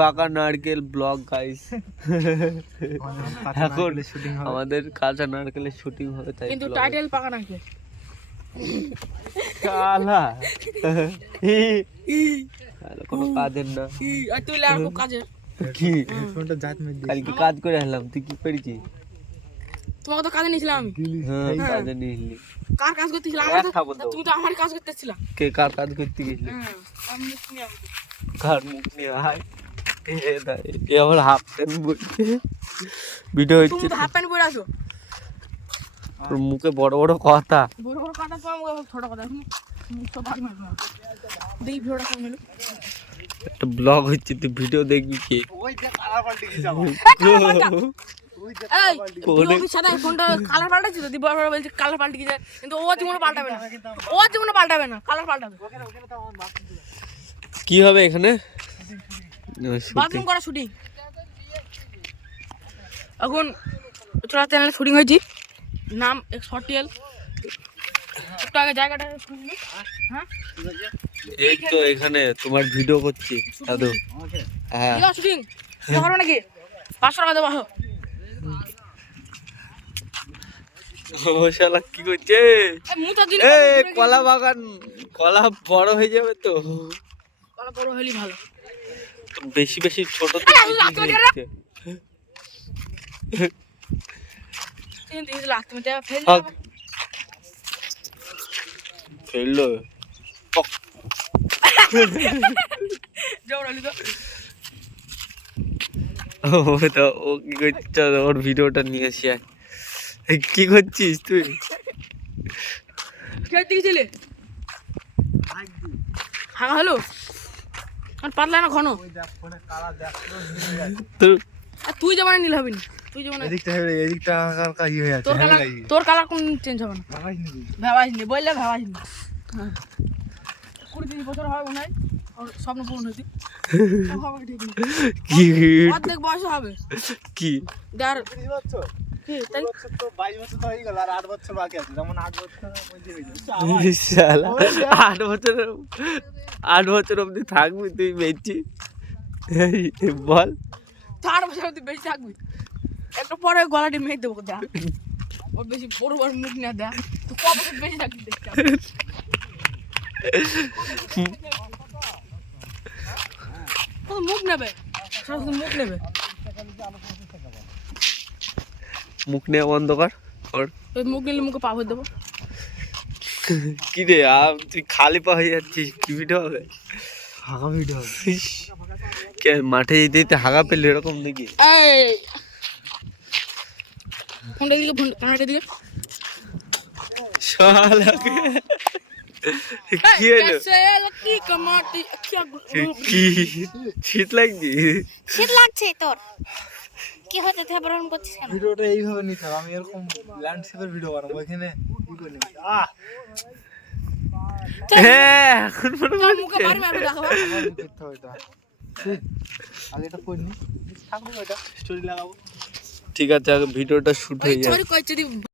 পাকা নারকেল blog guys. এখন আমাদের কাঁচা নারকেলের শুটিং হবে, তাই কিন্তু টাইটেল পাকা নারকেল। শালা কোনো কাজের না। আর তুই আর খুব কাজের কি কালকে কাজ করে এলাম, তুই কি করেছিস? তোমাকে তো কাজে নিয়েছিলাম আমি। হ্যাঁ কাজে নিলি। কার কাজ করতেছিলাম? তুমি তো আমার কাজ করতেছিলা। কে কার কাজ করতে গেছিলি? কার মুখ নিয়ে হাই এ আমার হাফ প্যান্ট পরে ভিডিও হচ্ছে। তুমি তো হাফ প্যান্ট পরে আছো। তোর মুখে বড় বড় কথা। বড় বড় কথা তো আমাকে ছোট কথা। মুখ তো বাদ মারবে না। দেখি ভিডিওটা কেমন হলো। একটা ব্লগ হচ্ছে, তুই ভিডিও দেখবি কি? ওই যে কালার পাল্টে গেছে আমার। এই তুই সাদা ফোনটা কালার পাল্টাছিস তো? দিবার বলছে কালার পাল্টে গেছে, কিন্তু ও জীবনে পাল্টাবে না। ও জীবনে পাল্টাবে না, কালার পাল্টাবে। কি হবে এখানে? বাথরুম করা শুটিং। এখন তোরা চ্যানেলে শুটিং হয়েছে, নাম এক্সপোর্টিয়াল। একটু আগে জায়গাটা হ্যাঁ এই তো এখানে তোমার ভিডিও করছি দাদু। হ্যাঁ শুটিং করো নাকি? 500 টাকা দেবো। ও শালা কি করছে? কলা বাগান, কলা বড় হয়ে যাবে তো। কলা বড় হলেই ভালো। বেশি বেশি ছোট ফেললো। ও কি করছে? ওর ভিডিওটা নিয়ে আসি। কি করছিস তুই? হ্যালো পাতলা না ঘন? তুই যেমন নীল হবি না, তুই যেমন তোর কালার কোন চেঞ্জ হবে না। ভাবাইনি বললে ভাবাইনি। 20 বছর হয় মনে হয় স্বপ্ন পূরণ হয়েছে। কি অর্ধেক বয়স হবে কি? 22 বছর তো 22 বছর তো হয়ে গেল, আর 8 বছর বাকি আছে। যেমন 8 বছর শালা 8 বছর অবধি থাকবি তুই বেঁচে? বল 4 বছর অবধি বেঁচে থাকবি। একটু পরে গলাটি মেয়ে দেবো। দেখ ওর বেশি বড় বড় মুখ না, দেখ তুই ক বছর বেঁচে থাকবি দেখতে। মুখ নেবে, মুখ নেবে, মুখ নিয়ে বন্ধ কর। মুখ নিলে মুখে পা হয়ে দেবো। কি রে তুই খালি পা হয়ে যাচ্ছিস? কি ভিডিও হবে? হাগা ভিডিও হবে। কে মাঠে যেতে যেতে হাগা পেলে এরকম নাকি? ফোনটা দিকে, ফোন কানাটা দিকে। শালাকে কি হলো? কি শীত লাগছে? শীত লাগছে তোর? কি হচ্ছে থেবরন করছিস কেন? ভিডিওটা এইভাবে নিতে হবে। আমি এরকম ল্যান্ডস্কেপের ভিডিও বানাবো। এখানে কি করে নিব? হ্যাঁ এখন মনে মুখে বাড়ি মারবে দেখো। করতে হবে এটা। আগে এটা কই নি থাকবো, এটা স্টোরি লাগাবো। ঠিক আছে, আগে ভিডিওটা শুট হয়ে যায়।